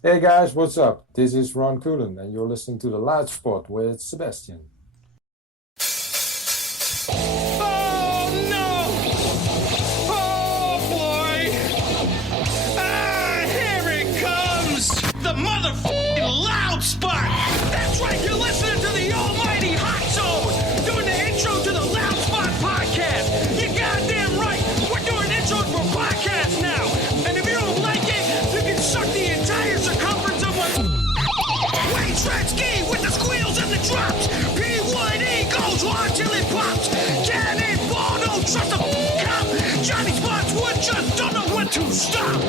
Hey guys, what's up? This is Ron Coolen, and you're listening to The Loud Spot with Sebastian. Oh no! Oh boy! Ah, here it comes! The motherfucking loud spot! That's right, you're listening to the almighty Hot Zone! Doing the intro to the Loud Spot podcast! You're goddamn right! We're doing intros for podcasts now! And if you don't like it, you can suck the entire circumference of my Wayne Tretzky with the squeals and the drops! P1E goes on till it pops! Cannonball, don't trust a cop! Johnny Spotswood just don't know when to stop!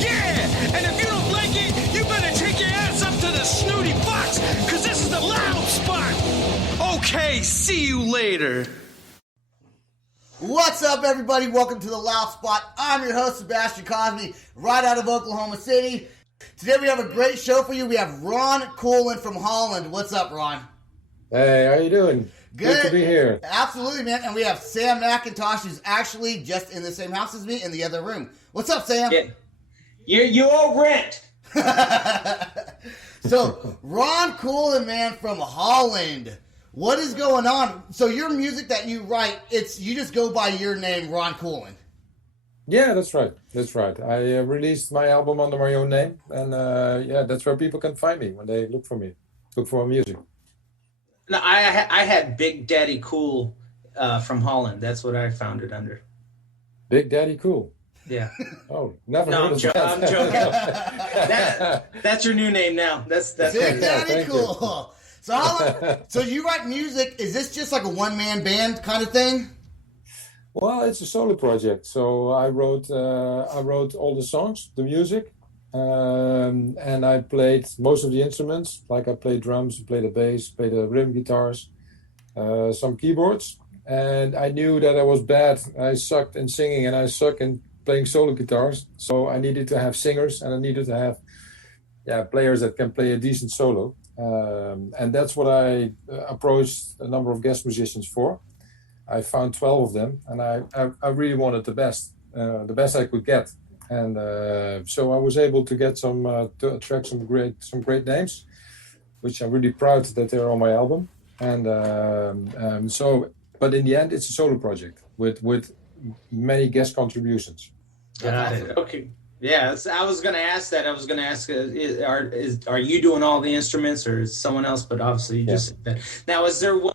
Yeah, and if you don't like it, you better take your ass up to the snooty box, cause this is the loud spot. Okay, see you later. What's up, everybody? Welcome to the Loud Spot. I'm your host, Sebastian Cosme, right out of Oklahoma City. Today we have a great show for you. We have Ron Coolen from Holland. What's up, Ron? Hey, how you doing? Good to be here. Absolutely, man. And we have Sam McIntosh, who's actually just in the same house as me in the other room. What's up, Sam? Yeah. You owe rent. So, Ron Coolen, man, from Holland. What is going on? So your music that you write, you just go by your name, Ron Coolen. Yeah, that's right. That's right. I released my album under my own name, and that's where people can find me when they look for me, look for my music. No, I had Big Daddy Cool from Holland. That's what I found it under. Big Daddy Cool. Yeah. Oh, never No, heard of that. I'm joking. That's your new name now. That's Big Daddy thank Cool. So you write music. Is this just like a one-man band kind of thing? Well, it's a solo project. So I wrote all the songs, the music, and I played most of the instruments. Like I played drums, played the bass, played the rhythm guitars, some keyboards. And I knew that I was bad. I sucked in singing, and I suck in playing solo guitars. So I needed to have singers, and I needed to have players that can play a decent solo. And that's what I approached a number of guest musicians for. I found 12 of them, and I really wanted the best I could get. And so I was able to get to attract some great names, which I'm really proud that they're on my album. And but in the end, it's a solo project with many guest contributions. Got it. Okay. Yeah, I was going to ask that. I was going to ask, are you doing all the instruments, or is someone else? But obviously, you just said that. Now, is there one?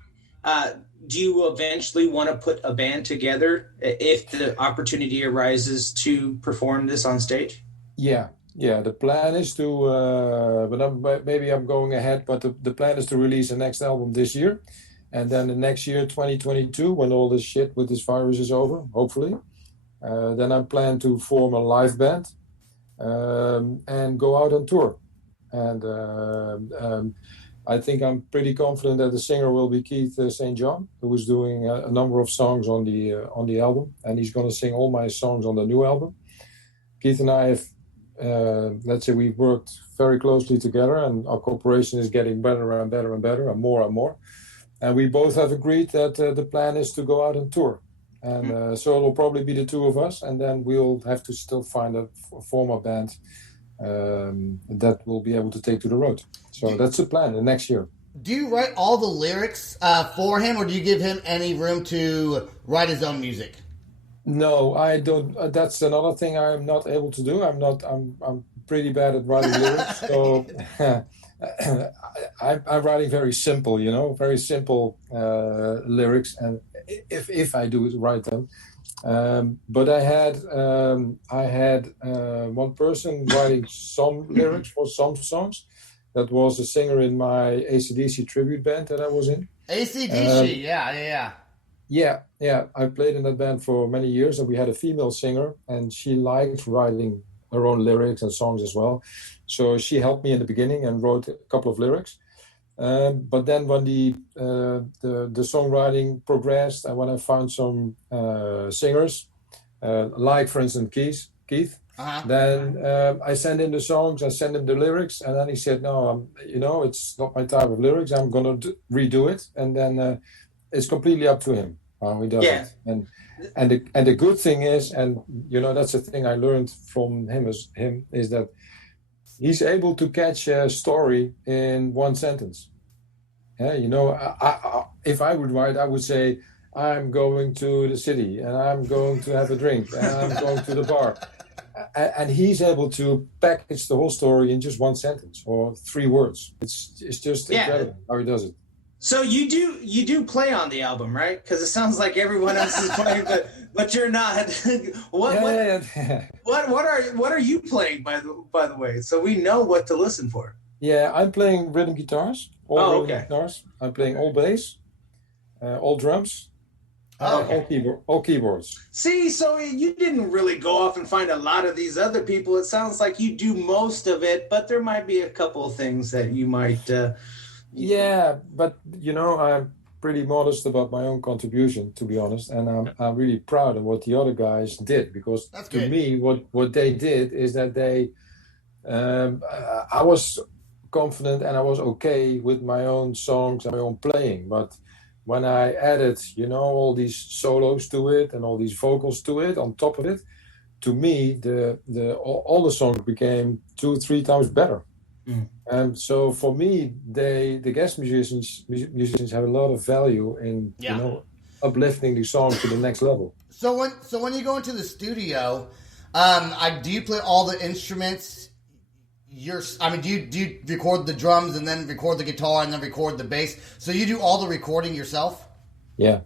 Do you eventually want to put a band together if the opportunity arises to perform this on stage? Yeah. The plan is to, maybe I'm going ahead, but the plan is to release the next album this year. And then the next year, 2022, when all this shit with this virus is over, hopefully, then I plan to form a live band and go out on tour. And I think I'm pretty confident that the singer will be Keith St. John, who is doing a number of songs on the album, and he's going to sing all my songs on the new album. Keith and I have, we've worked very closely together, and our cooperation is getting better and better and better and more and more. And we both have agreed that the plan is to go out on tour. And so it'll probably be the two of us, and then we'll have to still find a former band that we'll be able to take to the road. So that's the plan, the next year. Do you write all the lyrics for him, or do you give him any room to write his own music? No, I don't. That's another thing I'm not able to do. I'm pretty bad at writing lyrics. So I'm writing very simple, very simple lyrics, and if I do write them. But I had one person writing some lyrics for some songs. That was a singer in my AC/DC tribute band that I was in. AC/DC, yeah. I played in that band for many years, and we had a female singer, and she liked writing her own lyrics and songs as well. So she helped me in the beginning and wrote a couple of lyrics. But then when the songwriting progressed, and when I found some singers, like for instance Keith, then I sent in the songs, I sent him the lyrics, and then he said, "No, it's not my type of lyrics. I'm gonna redo it," and then it's completely up to him how he does it. And the good thing is, and that's the thing I learned from him is that he's able to catch a story in one sentence. Yeah, you know, if I would write, I would say, I'm going to the city and I'm going to have a drink and I'm going to the bar. And he's able to package the whole story in just one sentence or 3 words. It's just incredible how he does it. So you do play on the album, right? Because it sounds like everyone else is playing, but you're not. What are you playing by the way? So we know what to listen for. Yeah, I'm playing rhythm guitars. All rhythm guitars. I'm playing all bass, all drums, all keyboards. See, so you didn't really go off and find a lot of these other people. It sounds like you do most of it, but there might be a couple of things that you might. Yeah, but you know, I'm pretty modest about my own contribution, to be honest, and I'm really proud of what the other guys did, because to me, what they did is that they, I was confident and I was okay with my own songs and my own playing, but when I added, you know, all these solos to it and all these vocals to it on top of it, to me, all the songs became 2-3 times better. And so for me, the guest musicians have a lot of value in you know, uplifting the song to the next level. So when you go into the studio, do you play all the instruments? Do you record the drums and then record the guitar and then record the bass? So you do all the recording yourself? Yeah.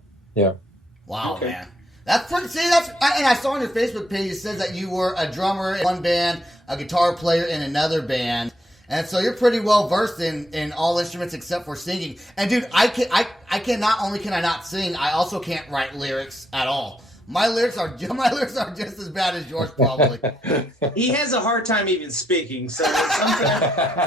Wow, man. That's pretty. See, and I saw on your Facebook page it says that you were a drummer in one band, a guitar player in another band. And so you're pretty well versed in all instruments except for singing. And dude, not only can I not sing, I also can't write lyrics at all. My lyrics are just as bad as yours, probably. He has a hard time even speaking. So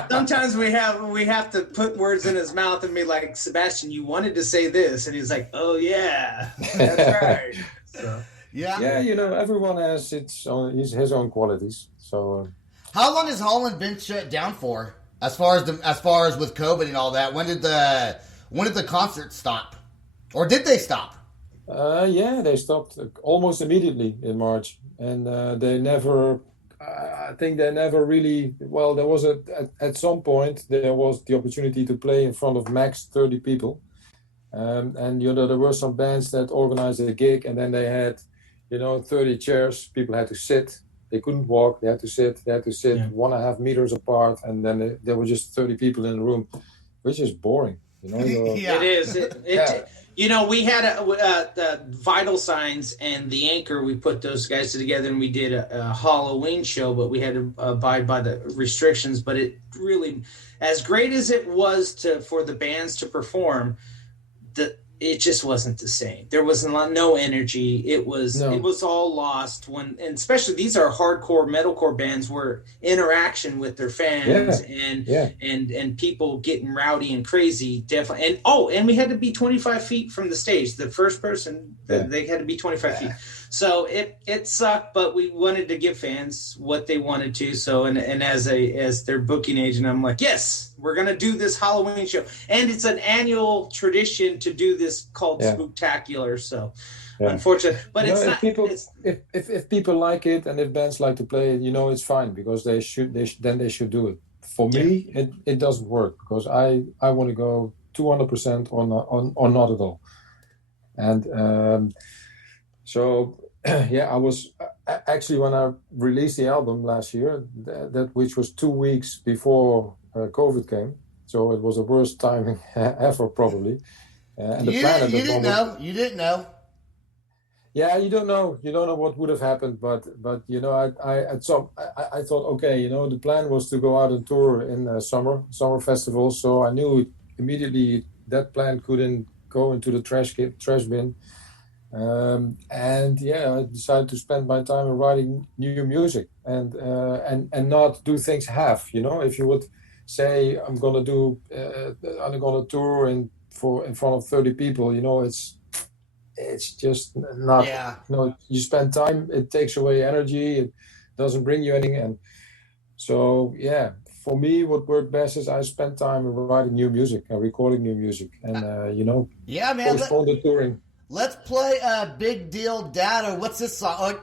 sometimes we have to put words in his mouth and be like, Sebastian, you wanted to say this, and he's like, oh yeah, that's right. So. Yeah, you know, everyone has his own qualities. So. How long has Holland been shut down for? As far as with COVID and all that, when did the concert stop, or did they stop? They stopped almost immediately in March, and they never. I think they never really. Well, there was at some point there was the opportunity to play in front of max 30 people, and you know, there were some bands that organized a gig, and then they had, you know, 30 chairs. People had to sit. They couldn't walk. They had to sit. 1.5 meters apart, and then there were just 30 people in the room, which is boring. You know, It is. You know, we had the Vital Signs and the Anchor. We put those guys together, and we did a Halloween show, but we had to abide by the restrictions. But it really, as great as it was for the bands to perform, it just wasn't the same. There was no energy. It was all lost and especially these are hardcore metalcore bands where interaction with their fans and people getting rowdy and crazy definitely. And we had to be 25 feet from the stage. The first person they had to be 25 feet. So it sucked, but we wanted to give fans what they wanted to. So and as their booking agent, I'm like, yes, we're gonna do this Halloween show, and it's an annual tradition to do this called Spooktacular. So unfortunately, but it's not. If people like it and if bands like to play it, you know, it's fine because they should do it. For me, it doesn't work because I want to go 200% or not at all, and. So, I was actually, when I released the album last year, that which was 2 weeks before COVID came. So it was the worst timing ever, probably. And the plan at the moment, You didn't know. Yeah, you don't know. You don't know what would have happened, but you know, I thought, okay, you know, the plan was to go out on tour in summer festivals. So I knew immediately that plan couldn't go into the trash bin. I decided to spend my time writing new music and not do things half. You know, if you would say I'm gonna tour in front of 30 people, you know, it's just not. Yeah. You know, you spend time, it takes away energy, it doesn't bring you anything, and so for me, what worked best is I spent time writing new music and recording new music, and you know, postpone the touring. Let's play Big Deal Data. What's this song?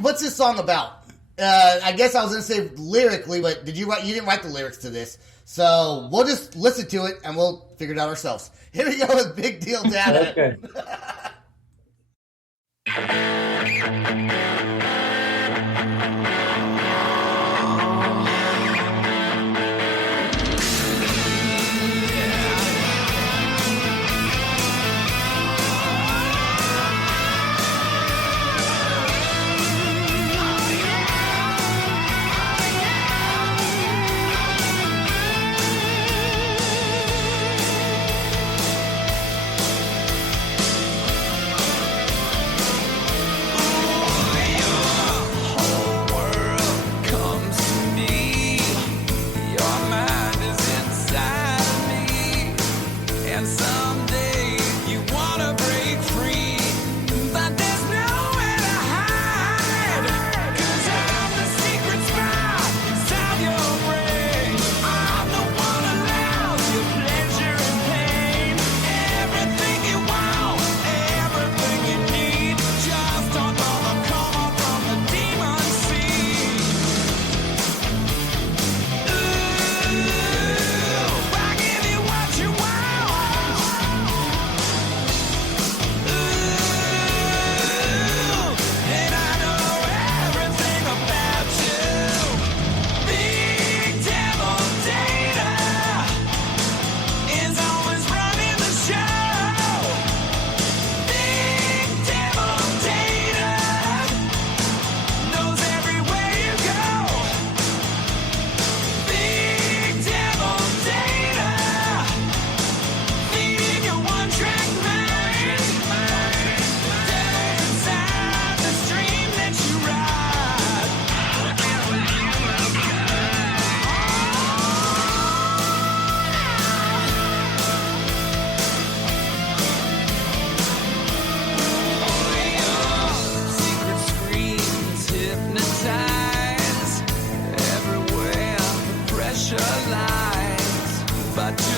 What's this song about? I guess I was going to say lyrically, but did you write? You didn't write the lyrics to this, so we'll just listen to it and we'll figure it out ourselves. Here we go with Big Deal Data. Okay. But